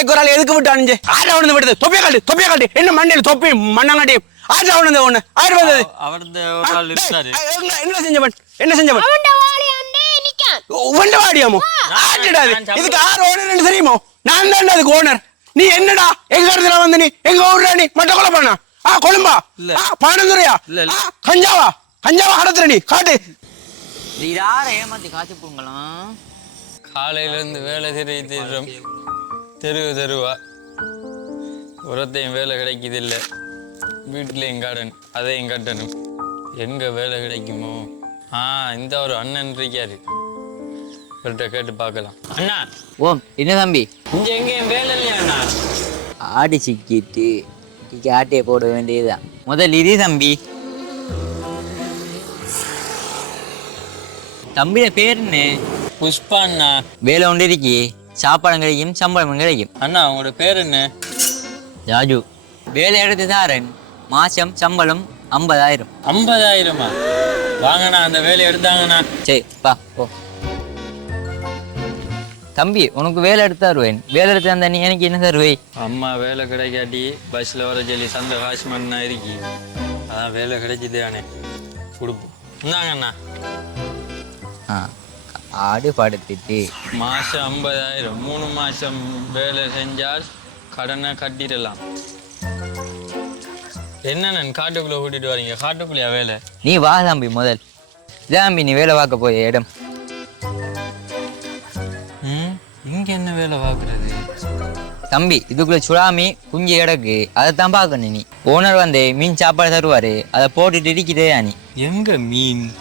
வேலைக்கு ஒரு ஆள் எதுக்கு விட்டானுங்க ஆறு அவனு விடுது. தொப்பிய காட்டு தொப்பிய காட்டு. என்ன மண்டையில் தொப்பி மண்ணாங்காட்டி ஆறு அவனு ஒண்ணு. ஆறு வந்தது ஆள் என்ன- செஞ்சவன்? என்ன செஞ்சவன்? உண்ட வாடியாமோ ஆட்டுடாது இதுக்கு ஆறு ஓனர் தெரியுமோ? நான் தான் அதுக்கு ஓனர் நீ என்னடா? எங்க இடத்துல வந்து நீ? எங்க ஊர்ல நீ? மட்ட கொலை பண்ணா? ஆ கொழும்பா? பானந்துரையா இல்ல, இல்ல. ஆ, கஞ்சாவா? கஞ்சாவா கடத்துற நீ? காட்டு. யார ஏமாத்தி காய்ச்சி போங்களாம் காலையில இருந்து வேலை தேடுறோம் தெருவு தெருவா. உரத்தையும் வேலை கிடைக்குது இல்லை வீட்லேயும் கார்டன் அதையும் கட்டணும். எங்க வேலை கிடைக்குமோ? ஆ இந்த ஒரு அண்ணன் இருக்காரு. இவர்கிட்ட கேட்டு பார்க்கலாம். அண்ணா! ஓம் என்ன தம்பி? இங்க எங்கேயும் வேலை இல்லையா அண்ணா? ஆடி சிக்கிட்டு இன்னைக்கு ஆட்டையை போட வேண்டியதுதான். முதல் இது தம்பி. தம்பியோட பேர் என்ன? புஷ்பா அண்ணா. வேலை ஒன்று இருக்கி. சாப்பாடும் கிடைக்கும் சம்பளமும் கிடைக்கும் அண்ணா உங்களோட பேர் என்ன? ராஜு. வேலை எடுத்து தாரன் மாசம் சம்பளம் ஐம்பதாயிரம். ஐம்பதாயிரமா? வாங்கண்ணா அந்த வேலையை எடுத்தாங்கண்ணா. சரி பா போ. தம்பி உனக்கு வேலை எடுத்து தருவேன். வேலை எடுத்து தந்தா நீ எனக்கு என்ன தருவை? அம்மா வேலை கிடைக்காட்டி பஸ்ஸில் வர சொல்லி சந்த மண்ணா இருக்கி. அதான் வேலை கிடைச்சிதே அண்ணே. கொடுப்போம் இந்தாங்கண்ணா. ஆ. ஆடு படுத்துட்டு மாதம் ஐம்பதாயிரம். மூணு மாதம் வேலை செஞ்சால் கடனை கட்டிடலாம். என்னண்ணே காட்டுக்குள்ளே கூட்டிட்டு வரீங்க? காட்டுக்குள்ளேயா வேலை? நீ வா தம்பி முதல். தம்பி நீ வேலை பார்க்க போய இடம். ம் இங்கே என்ன வேலை பார்க்குறது? தம்பி இதுக்குள்ள சுடாமி குஞ்சு கிடக்கு. அதைத்தான் பார்க்கணும் நீ. ஓனர் வந்து மீன் சாப்பாடு தருவாரு. அதை போட்டுட்டு இருக்கிறதே நீ. எங்க மீன்?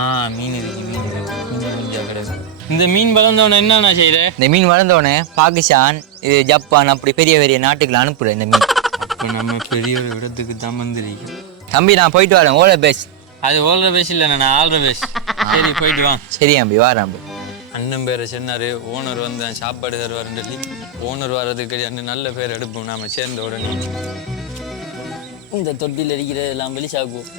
ஆ மீன் இருக்கு மீன் இருக்கு. குஞ்சா கிடக்கு இந்த மீன் வளர்ந்தவன என்னண்ணா செய்யற இந்த மீன் வளர்ந்தோடனே பாகிஸ்தான் இது ஜப்பான் அப்படி பெரிய பெரிய நாட்டுக்கு அனுப்புறேன் இந்த மீன். அப்போ நம்ம பெரிய ஒரு இடத்துக்கு தான் வந்திருக்கோம். தம்பி நான் போயிட்டு வரேன். ஓல பேஸ் அது ஓல்ற பேஸ் இல்லைண்ணா நான் ஆள்ற பேஸ் சரி போயிட்டு வா. சரி தம்பி வாரேன் தம்பி. அண்ணன் பேரை சொன்னாரு ஓனர் வந்து சாப்பாடு தருவாருன்னு சொல்லி. ஓனர் வர்றதுக்கு அண்ணன் நல்ல பேர் எடுப்போம் நாம சேர்ந்த உடனே. இந்த தொட்டியில் இருக்கிறது எல்லாம் வெளிச்சாக்குவோம்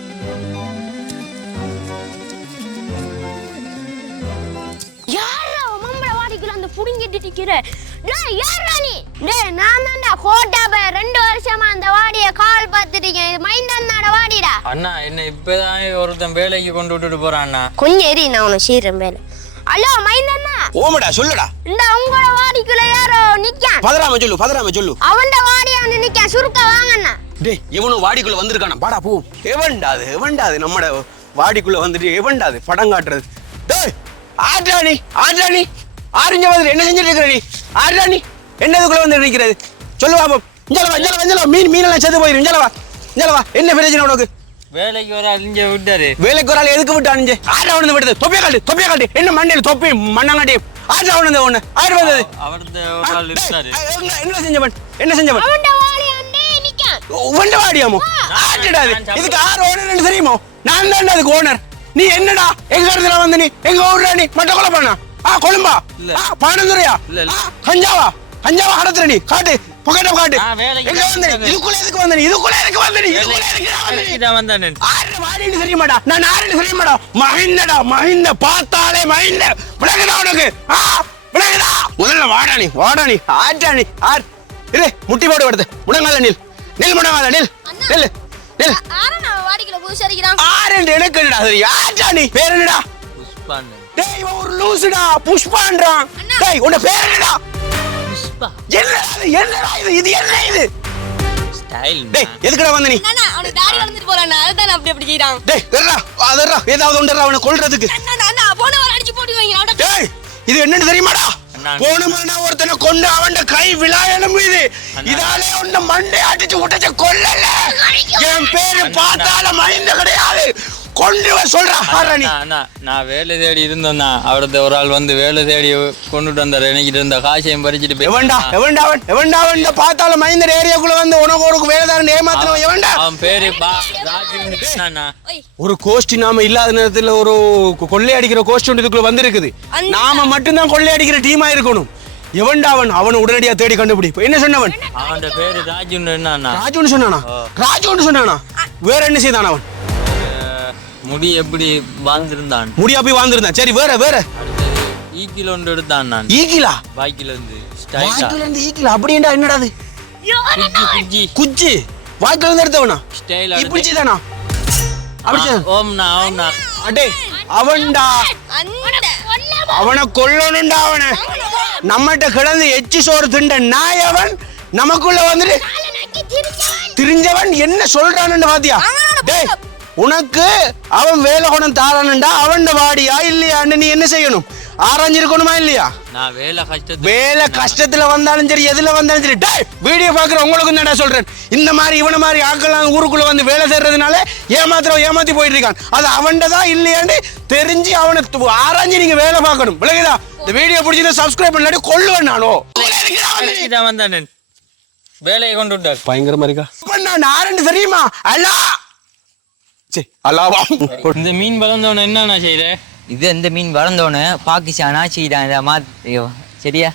புடுங்கிட்டு நிக்கிற. டேய் யாரா நீ? டேய் நான் தான்டா கோட்டாப ரெண்டு வருஷமா அந்த வாடிய கால் பார்த்துட்டு இருக்கேன். இது மைந்தன்னாட வாடிடா. அண்ணா என்ன இப்பதான் ஒருத்தன் வேலைக்கு கொண்டு விட்டுட்டு போறான் அண்ணா. கொஞ்சம் எரி நான் உன சீரம் வேலை. ஹலோ மைந்தண்ணா. ஓமடா சொல்லுடா. இந்த உங்களோட வாடிக்குள்ள யாரோ நிக்கான் பதறாம சொல்லு பதறாம சொல்லு. அவன்ட வாடியான்னு நிக்கான் சுருக்க வாங்கண்ணா. டேய் இவனும் வாடிக்குள்ள வந்திருக்கானா? பாடா போ. எவன்டாது எவன்டாது நம்மட வாடிக்குள்ள வந்துட்டு எவன்டாது படம் காட்டுறது? டேய் ஆட்ரா நீ ஆட்ரா நீ. ஆரஞ்ச வந்து என்ன செஞ்சுட்டு இருக்கிற நீ? ஆட்ரா நீ? என்னதுக்குள்ள வந்து நிற்கிறது சொல்லு பாப்போம் இஞ்சலவா இஞ்சலவா இஞ்சலவா மீன் மீனெல்லாம் செத்து போயிடும் இஞ்சலவா இஞ்சலவா என்ன பிரச்சனை உனக்கு? வேலைக்கு வர அழிஞ்ச விட்டாரு. வேலைக்கு ஒரு ஆள் எதுக்கு விட்டானுங்க ஆட்ரா அவனு விடுது. தொப்பிய காட்டு தொப்பிய காட்டு. என்ன மண்டையில் தொப்பி மண்ணாங்காட்டி? ஆட்ரா அவனு ஒண்ணு. ஆறு வந்தது ஒரு ஆள் என்ன செஞ்சவன்? என்ன செஞ்சவன்? உண்ட வாடியாமோ ஆட்டுடாது இதுக்கு ஆறு ஓனர் தெரியுமோ? நான் தான் அதுக்கு ஓனர். நீ என்னடா? எங்க இடத்துல வந்து நீ? எங்க ஊர்ல நீ? மட்ட கொலை பண்ணா ஆ கொழும்பா. இல்ல. ஆ பானந்துரையா இல்ல, இல்ல. ஆ, கஞ்சாவா? கஞ்சாவா கடத்துற நீ? காட்டு பொக்கெட்ட காட்டு எங்க வந்து. இதுக்குள்ள எதுக்கு வந்த நீ இதுக்குள்ள எதுக்கு வந்த நீ இதுக்குள்ள எதுக்கு வந்த நீ வேலைக்கு தான் வந்தானே ஆறு வாடின்னு தெரியுமாடா? நான் ஆறுன்னு தெரியுமாடா? மகிந்தடா மகிந்த பார்த்தாலே மகிந்த. விளக்குதா உனக்கு. ஆ விளக்குதா முதல்ல வாடா நீ வாடா நீ. ஆட்டா நீ ஆர் இரு முட்டி போடு வருது முடங்கால நில். நில் முடங்கால நில். நில் நில் ஆறு எனக்கு என்னடா சரி ஆட்டா நீ. பேர் என்னடா? புஷ்பான்னு. டேய் இவன் ஒரு லூசுடா புஷ்பான்றான் டேய் பேர் என்னடா? புஷ்பா. என்னடா இது? என்னடா இது? இது என்ன இது? ஸ்டைல் டேய் எதுக்குடா வந்த நீ? அண்ணா அவனுக்கு தாடி வளர்ந்துட்டு போறான் அதுதான் அப்படி அப்படி செய்யறான் டேய் வெறா அதறா ஏதாவது ஒன்றா அவனை கொல்றதுக்கு. அண்ணா போன ஒரு அடிச்சு போட்டு வைங்க அவட டேய் இது என்னன்னு தெரியுமாடா? அண்ணா. போனமான ஒருத்தனை கொண்டு அவன் கை விழா எலும்பு இது இதாலே உன்ன மண்டை அடிச்சு விட்டச்ச கொல்லல. என் பேரு பார்த்தால மைந்த கிடையாது. கொண்டு வர சொல்றா. ஆறா நீ அண்ணா, அண்ணா, நான் வேலை தேடி இருந்தேன்னா அவரது ஒரு ஆள் வந்து வேலை தேடி கொண்டுட்டு வந்தார். எனக்கு இருந்த காசையும் பறிச்சுட்டு போய் எவன்டா எவன்டா அவன் எவன்டா அவன் பார்த்தால மைந்தர் ஏரியாக்குள்ள வந்து உனக்கு ஒரு வேலைதாரன் ஏமாத்தினவன் எவன்டா? அவன் பேரு பா ராஜு அண்ணா ஒரு கோஷ்டி நாம இல்லாத நேரத்துல ஒரு கொள்ளை அடிக்கிற கோஷ்டி ஒன்று இதுக்குள்ள வந்திருக்குது. நாம மட்டும்தான் கொள்ளை அடிக்கிற டீமா இருக்கணும். எவன்டா அவன் அவன் உடனடியா தேடி கண்டுபிடி இப்ப என்ன சொன்னவன்? அவன் பேரு ராஜுன்னு ராஜுன்னு சொன்னானா? ராஜுன்னு சொன்னானா? வேற என்ன செய்தான் அவன்? முடி எப்படி வாழ்ந்திருந்தான்? முடியா போய் வாழ்ந்திருந்தான். சரி வேற வேற. ஈக்கில் ஒன்று எடுத்தான் நான். ஈகிலா பாக்கில இருந்து ஸ்டைலா வாய்க்குள்ள இருந்து ஈகிலா அப்படின்டா என்னடா அது குஜி குஜி குச்சி வாய்க்குள்ள இருந்து எடுத்தவனா? ஸ்டைலா இப்படி தானா அப்படி ஓம்னா ஓம்னா. அடே அவன்டா. அவனை கொல்லணும்டா அவனை. நம்மகிட்ட கிடந்து எச்சி சோறு திண்ட நாய் அவன் நமக்குள்ள வந்துட்டு திரிஞ்சவன். என்ன சொல்றான்னு பாத்தியா? டேய் உனக்கு அவன் வேலை குணம் தாரானுண்டா அவன் வாடியா இல்லையான்னு நீ என்ன செய்யணும்? ஆராய்ஞ்சிருக்கணுமா இல்லையா? நான் வேலை கஷ்டத்து வேலை கஷ்டத்துல வந்தாலும் சரி எதுல வந்தாலும் சரி. டேய் வீடியோ பாக்குற உங்களுக்கு நான் சொல்றேன். இந்த மாதிரி இவன மாதிரி ஆட்கள் ஊருக்குள்ள வந்து வேலை செய்யறதுனால ஏமாத்திரம் ஏமாத்தி போயிட்டு இருக்கான் அது அவன்டதா இல்லையான்னு தெரிஞ்சு அவனை ஆராய்ஞ்சு நீங்க வேலை பார்க்கணும். விளங்குதா? இந்த வீடியோ பிடிச்சதை சப்ஸ்கிரைப் பண்ணாடி கொல்லுவேன் நானோ. தான் வேலையை கொண்டு பயங்கரமா இருக்கா? நான் ஆரண்டு தெரியுமா? அல்லா சரி அல்லாவா இந்த மீன் வளர்ந்தவன என்னண்ணா செய்யற இது இந்த மீன் வளர்ந்தோன்னு பாகிஸ்தானா சீனா சரியா?